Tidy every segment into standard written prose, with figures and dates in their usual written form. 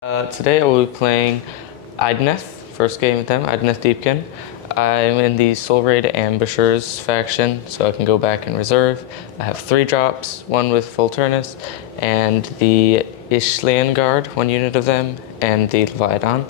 Today I will be playing Idoneth, first game with them, Idoneth Deepkin. I'm in the Soul Raid Ambushers faction, so I can go back and reserve. I have 3 drops, one with Volturnos, and the Ishlaen Guard, 1 unit of them, and the Leviadon.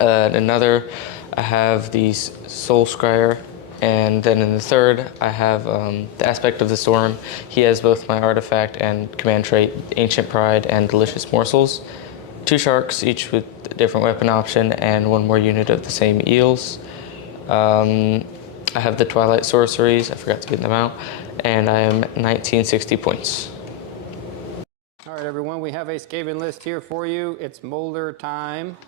Another, I have the Soulscryer, and then in the third, I have the Aspect of the Storm. He has both my artifact and command trait, Ancient Pride and Delicious Morsels. 2 sharks, each with a different weapon option, and 1 more unit of the same eels. I have the Twilight Sorceries, I forgot to get them out, and I am 1960 points. All right, everyone, we have a Skaven list here for you. It's Molder time.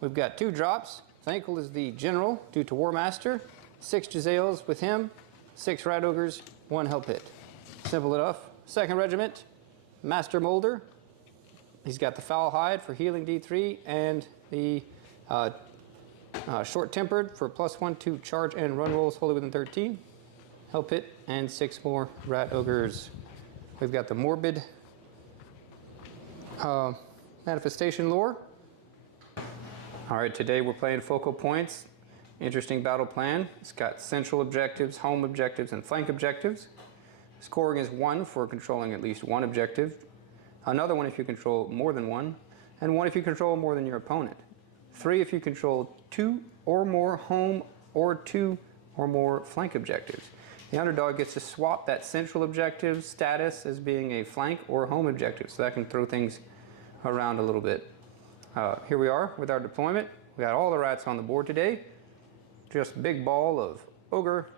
We've got 2 drops. Thanquol is the general due to War Master. 6 Jezzails with him, 6 Rat Ogres, 1 Hell Pit. Simple enough. 2nd Regiment, Master Molder. He's got the Foul Hide for healing D3 and the Short Tempered for +1 to charge and run rolls wholly within 13. Hell Pit and 6 more Rat Ogres. We've got the Morbid Manifestation Lore. All right, today we're playing Focal Points. Interesting battle plan. It's got central objectives, home objectives, and flank objectives. Scoring is 1 for controlling at least 1 objective. Another 1 if you control more than 1, and 1 if you control more than your opponent. 3 if you control 2 or more home or 2 or more flank objectives. The underdog gets to swap that central objective status as being a flank or home objective, so that can throw things around a little bit. Here we are with our deployment. We got all the rats on the board today. Just a big ball of ogre,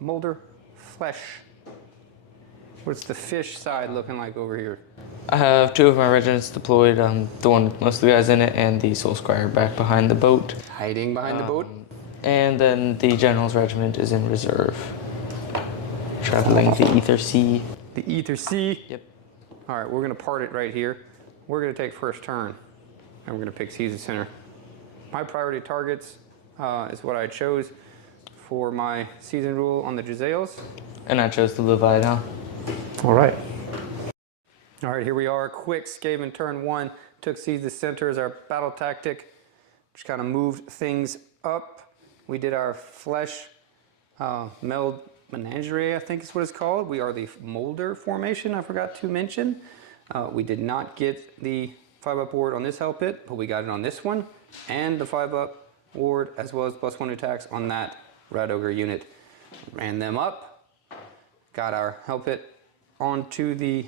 molder, flesh. What's the fish side looking like over here? I have 2 of my regiments deployed, the one with most of the guys in it, and the Soulscryer back behind the boat. Hiding behind the boat? And then the General's regiment is in reserve. Traveling the Ether Sea. The Ether Sea? Yep. All right, we're going to part it right here. We're going to take first turn, and we're going to pick Season Center. My priority targets is what I chose for my season rule on the Jezzails. And I chose the Leviadon. All right. All right, here we are. Quick Skaven turn 1. Took Seize the Center as our battle tactic. Just kind of moved things up. We did our Fleshmeld Menagerie, I think is what it's called. We are the Molder formation, I forgot to mention. We did not get the 5-up ward on this Hell Pit, but we got it on this one. And the 5-up ward, as well as +1 attacks on that Rat Ogre unit. Ran them up. Got our Hell Pit onto the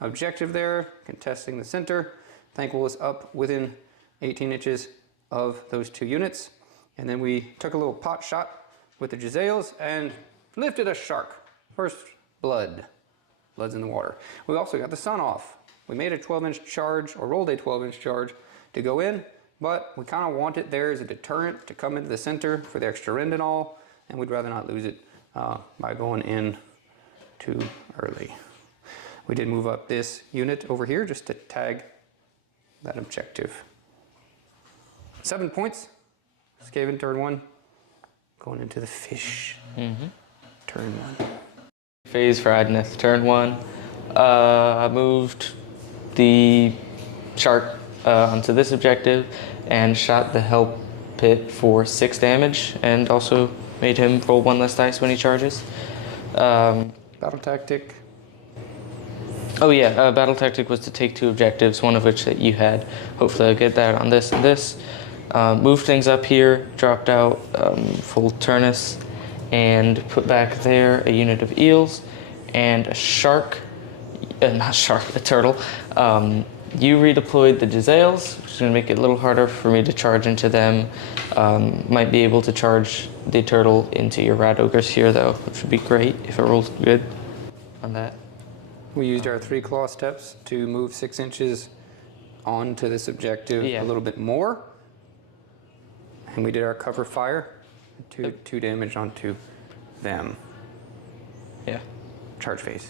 objective there, contesting the center. Thanquol is up within 18 inches of those 2 units. And then we took a little pot shot with the Jezzails and lifted a shark. First blood. Blood's in the water. We also got the sun off. We made a 12-inch charge, or rolled a 12-inch charge to go in, but we kind of want it there as a deterrent to come into the center for the extra rend and all, and we'd rather not lose it by going in too early. We did move up this unit over here just to tag that objective. 7 points. Skaven turn 1. Going into the fish. Turn 1. Phase for Idoneth turn 1. I moved the shark onto this objective and shot the Hell Pit for 6 damage, and also made him roll 1 less dice when he charges. Battle tactic. Oh yeah, battle tactic was to take 2 objectives, one of which that you had. Hopefully I'll get that on this and this. Moved things up here, dropped out Volturnos, and put back there a unit of eels and a shark, a turtle. You redeployed the Jezzails, which is going to make it a little harder for me to charge into them. Might be able to charge the turtle into your Rat Ogres here though, which would be great if it rolls good on that. We used our 3 claw steps to move 6 inches onto this objective a little bit more. And we did our cover fire, 2 damage onto them. Yeah. Charge phase.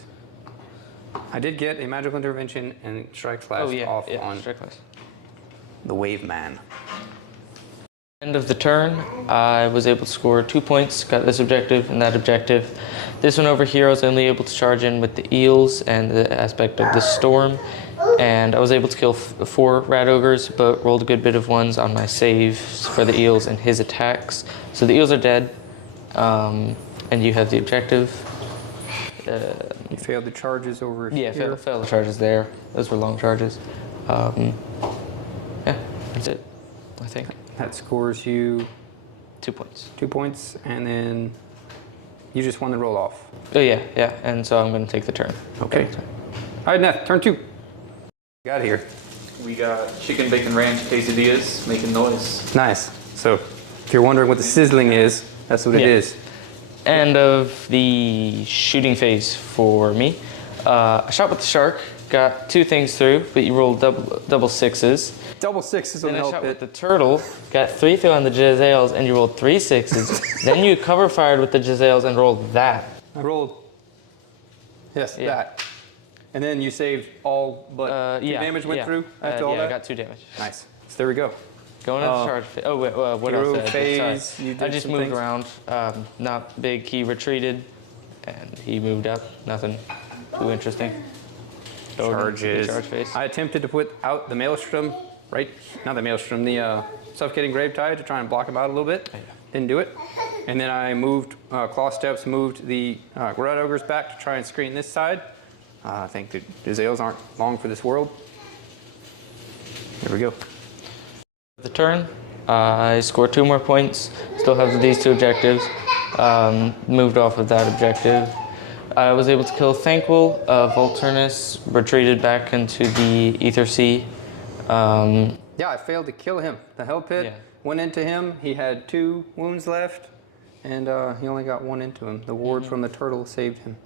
I did get a magical intervention and strike class off on the Wave Man. End of the turn, I was able to score 2 points, got this objective and that objective. This one over here I was only able to charge in with the eels and the Aspect of the Storm, and I was able to kill 4 rat ogres, but rolled a good bit of ones on my saves for the eels and his attacks. So the eels are dead, and you have the objective. You failed the charges over here. Yeah, failed the charges there. Those were long charges. Yeah, that's it, I think. That scores you 2 points. 2 points, and then you just won the roll off. Oh yeah, and so I'm going to take the turn. Okay. All right, Neth, turn 2. Got here. We got chicken bacon ranch quesadillas making noise. Nice. So if you're wondering what the sizzling is, that's what it is. End of the shooting phase for me. I shot with the shark, got 2 things through, but you rolled double sixes. Double sixes on Then the I shot help with the turtle, got 3 through on the Jezzails, and you rolled 3 sixes. Then you cover fired with the Jezzails and rolled that. I rolled, that. And then you saved all but 2 damage went through after all that? I got 2 damage. Nice. So there we go. Going into the charge phase. Oh, wait, what else did I do? Phase, Sorry. you did I just some moved things. around. Not big. He retreated, and he moved up. Nothing too interesting. Charges. Charge phase. I attempted to put out the Maelstrom, not the Maelstrom, the Suffocating Gravetide to try and block him out a little bit. Didn't do it. And then I moved, Claw Steps, moved the Rat Ogres back to try and screen this side. I think the Jezzails aren't long for this world. Here we go. The turn, I scored 2 more points. Still have these 2 objectives. Moved off of that objective. I was able to kill Thanquol. Volturnos retreated back into the Ether Sea. Yeah, I failed to kill him. The Hell Pit went into him. He had 2 wounds left, and he only got 1 into him. The ward from the turtle saved him.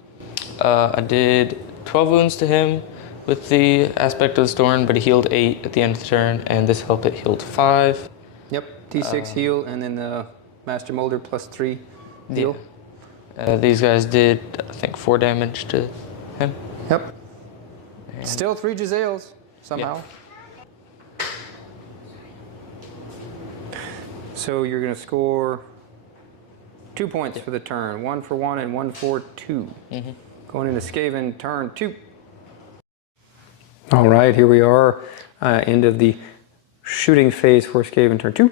I did 12 wounds to him with the Aspect of the Storm, but he healed 8 at the end of the turn, and this Hell Pit healed 5. Yep, D6 heal, and then the Master Molder plus 3 heal. These guys did, I think, 4 damage to him. Yep. And still 3 Jezzails, somehow. So you're going to score 2 points for the turn. 1 for 1 and 1 for 2. Going into Skaven, turn 2. All right, here we are. End of the shooting phase for Skaven, turn 2.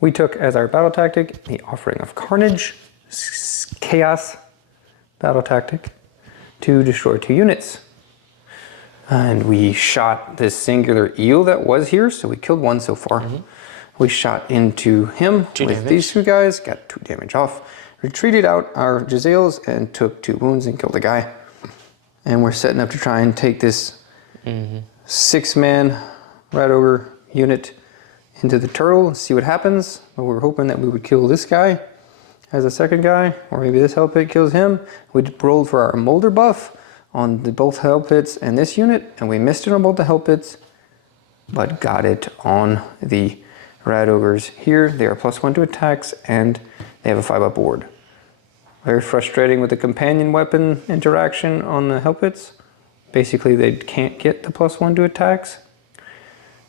We took as our battle tactic the Offering of Carnage, Chaos battle tactic, to destroy 2 units. And we shot this singular eel that was here, so we killed 1 so far. We shot into him with these 2 guys, got 2 damage off, retreated out our Jezzails and took 2 wounds and killed a guy. And we're setting up to try and take this 6-man Rat Ogre unit into the turtle and see what happens. But we were hoping that we would kill this guy as a second guy, or maybe this Hell Pit kills him. We rolled for our Molder buff on both Hell Pits and this unit, and we missed it on both the Hell Pits, but got it on the Rat Ogres here. They are +1 to attacks, and they have a 5-up ward. Very frustrating with the companion weapon interaction on the Hell Pits. Basically, they can't get the +1 to attacks,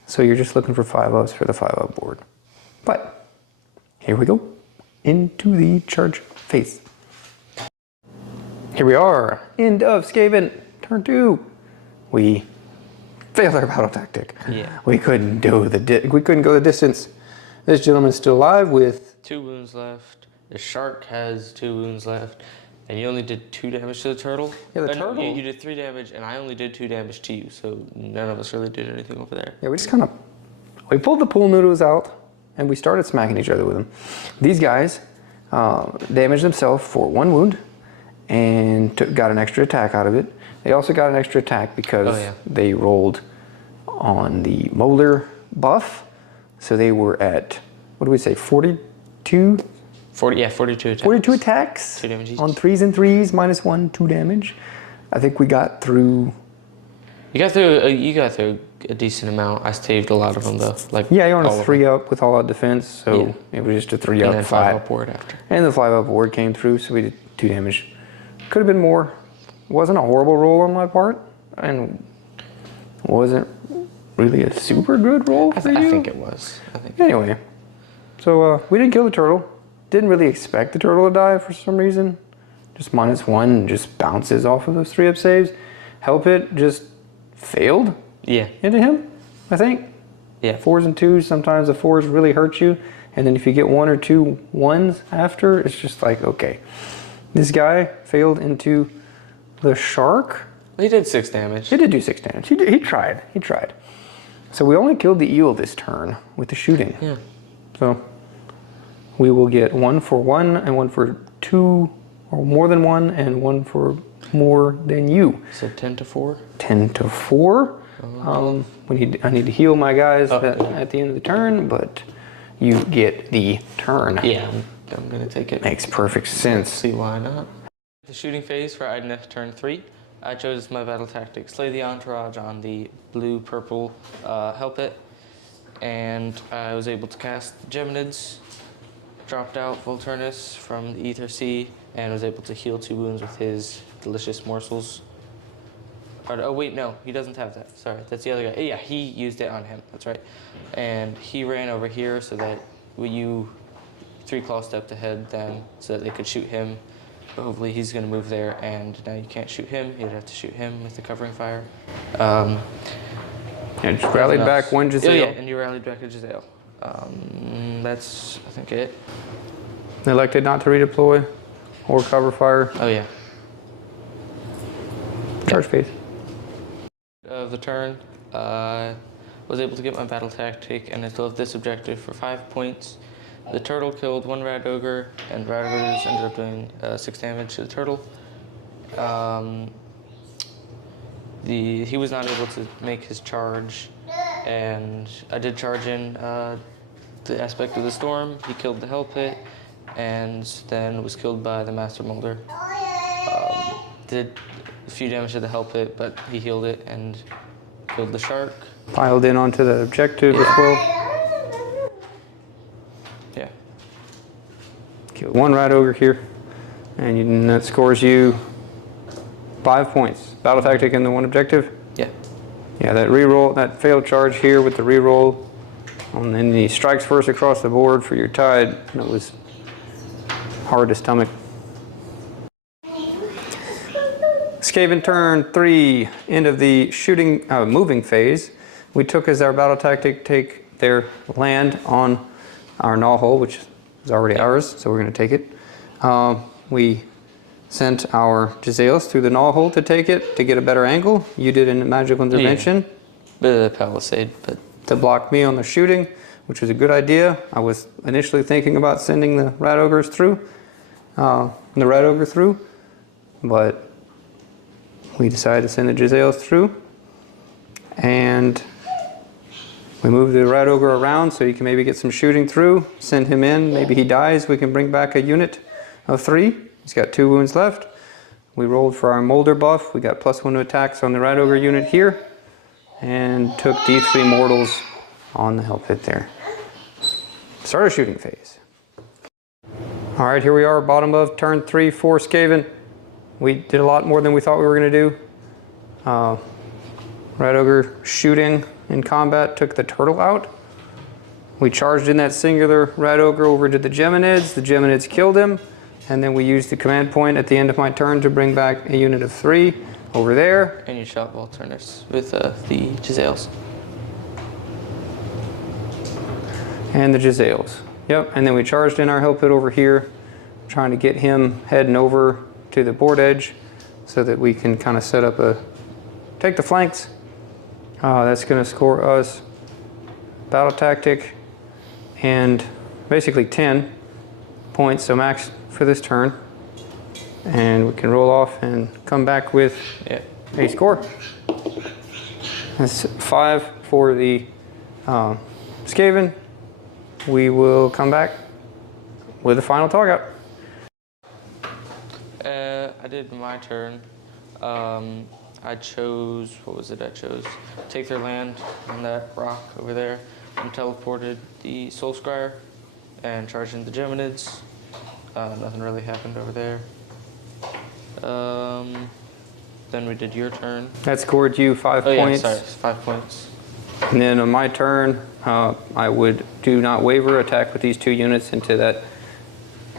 so you're just looking for 5-ups for the 5-up board. But here we go into the charge phase. Here we are, end of Skaven, turn 2. We failed our battle tactic. We couldn't go the distance. This gentleman's still alive with 2 wounds left. The shark has 2 wounds left. And you only did 2 damage to the turtle? Yeah, the turtle. You did 3 damage, and I only did 2 damage to you, so none of us really did anything over there. Yeah, we pulled the pool noodles out, and we started smacking each other with them. These guys damaged themselves for 1 wound, and got an extra attack out of it. They also got an extra attack because they rolled on the Molder buff, so they were at, what do we say, 42? 42 attacks. 42 attacks 2 damage each. on 3s and 3s, -1, 2 damage. I think we got through. You got through a decent amount. I saved a lot of them though. Yeah, you're on a 3-up with all out defense, so it was just a 3-up. And then 5-up ward after. And the 5-up ward came through, so we did 2 damage. Could have been more. Wasn't a horrible roll on my part, and wasn't really a super good roll for you. I think it was. Anyway, so we didn't kill the turtle. Didn't really expect the turtle to die for some reason. Just -1 and just bounces off of those 3-up saves. Hell Pit just failed Yeah. into him, I think. Yeah. 4s and 2s, sometimes the 4s really hurt you. And then if you get 1 or 2 1s after, it's just like, okay. This guy failed into the shark. He did 6 damage. He did do 6 damage. He tried. He tried. So we only killed the eel this turn with the shooting. Yeah. So we will get 1 for 1 and 1 for 2 or more than 1 and 1 for more than you. So 10 to 4? 10 to 4. I need to heal my guys at the end of the turn, but you get the turn. Yeah, I'm going to take it. Makes perfect sense. See why not. The shooting phase for Idoneth turn 3. I chose my battle tactic, slay the entourage on the blue-purple helpet, and I was able to cast Geminids, dropped out Volturnos from the Ether Sea, and was able to heal 2 wounds with his delicious morsels. Oh wait, no, he doesn't have that. Sorry, that's the other guy. Yeah, he used it on him. That's right. And he ran over here so that you 3-claw stepped ahead then, so that they could shoot him. But hopefully he's going to move there, and now you can't shoot him. You'd have to shoot him with the covering fire. And just rallied back 1 Jezzail. Oh yeah, and you rallied back a Jezzail. That's I think it. Elected not to redeploy or cover fire. Oh yeah. Charge phase. Of the turn, was able to get my battle tactic, and I still have this objective for 5 points. The turtle killed 1 rat ogre, and rat ogres ended up doing 6 damage to the turtle. He was not able to make his charge, and I did charge in the aspect of the storm. He killed the hell pit, and then was killed by the master molder. Did a few damage to the hell pit, but he healed it and killed the shark. Piled in onto the objective as well. Yeah. Killed 1 rat ogre here, and that scores you 5 points. Battle tactic and the 1 objective. Yeah. Yeah, that reroll, that failed charge here with the reroll, and then the strikes first across the board for your tide. And it was hard to stomach. Skaven turn 3, end of the shooting, moving phase. We took as our battle tactic, take their land on our gnaw hole, which is already ours, so we're going to take it. We sent our Jezzails through the gnaw hole to take it, to get a better angle. You did a magical intervention. Bit of the palisade, but to block me on the shooting, which was a good idea. I was initially thinking about sending the rat ogres through, but we decided to send the Jezzails through, and we moved the rat ogre around so he can maybe get some shooting through, send him in, maybe he dies, we can bring back a unit of 3. He's got 2 wounds left. We rolled for our molder buff, we got +1 to attacks on the rat ogre unit here, and took D3 mortals on the hell pit there. Started shooting phase. Alright, here we are, bottom of turn 3 for Skaven. We did a lot more than we thought we were going to do. Rat ogre shooting in combat took the turtle out. We charged in that singular rat ogre over to the Geminids. The Geminids killed him, and then we used the command point at the end of my turn to bring back a unit of 3 over there. and you shot Volturnos with the Jezzails. And the Jezzails. Yep, and then we charged in our hell pit over here, trying to get him heading over to the board edge so that we can kind of set up take the flanks. That's going to score us battle tactic and basically 10 points, so max for this turn. And we can roll off and come back with a score. That's 5 for the Skaven. We will come back with a final talk out. I did my turn. I chose, what was it I chose? Take their land on that rock over there, and teleported the Soulscryer and charged in the Geminids. Nothing really happened over there. Then we did your turn. That scored you 5 points. Yeah, sorry, 5 points. And then on my turn, I would do not waver, attack with these 2 units into that.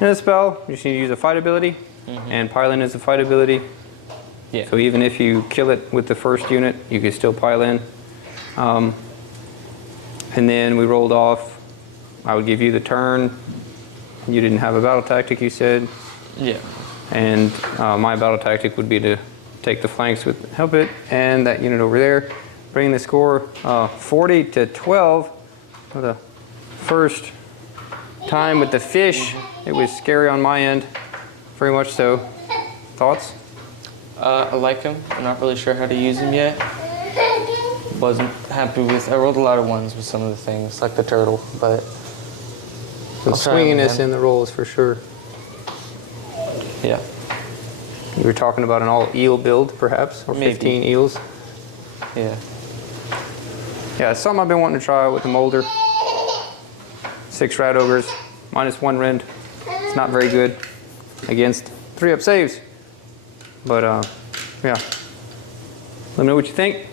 In a spell, you just need to use a fight ability, and Pylon is a fight ability. Yeah. So even if you kill it with the first unit, you could still pile in. And then we rolled off. I would give you the turn. You didn't have a battle tactic, you said. Yeah. And my battle tactic would be to take the flanks with help it and that unit over there. Bringing the score 40 to 12 for the first time with the fish. It was scary on my end, very much so. Thoughts? I like him. I'm not really sure how to use him yet. Wasn't happy with. I rolled a lot of ones with some of the things, like the turtle, but Some I'll try him swinginess again. in the rolls for sure. Yeah. You were talking about an all eel build, perhaps, or Maybe. 15 eels. Yeah. Yeah, it's something I've been wanting to try with the molder. 6 rat ogres, -1 rend. It's not very good against 3-up saves. But yeah, let me know what you think.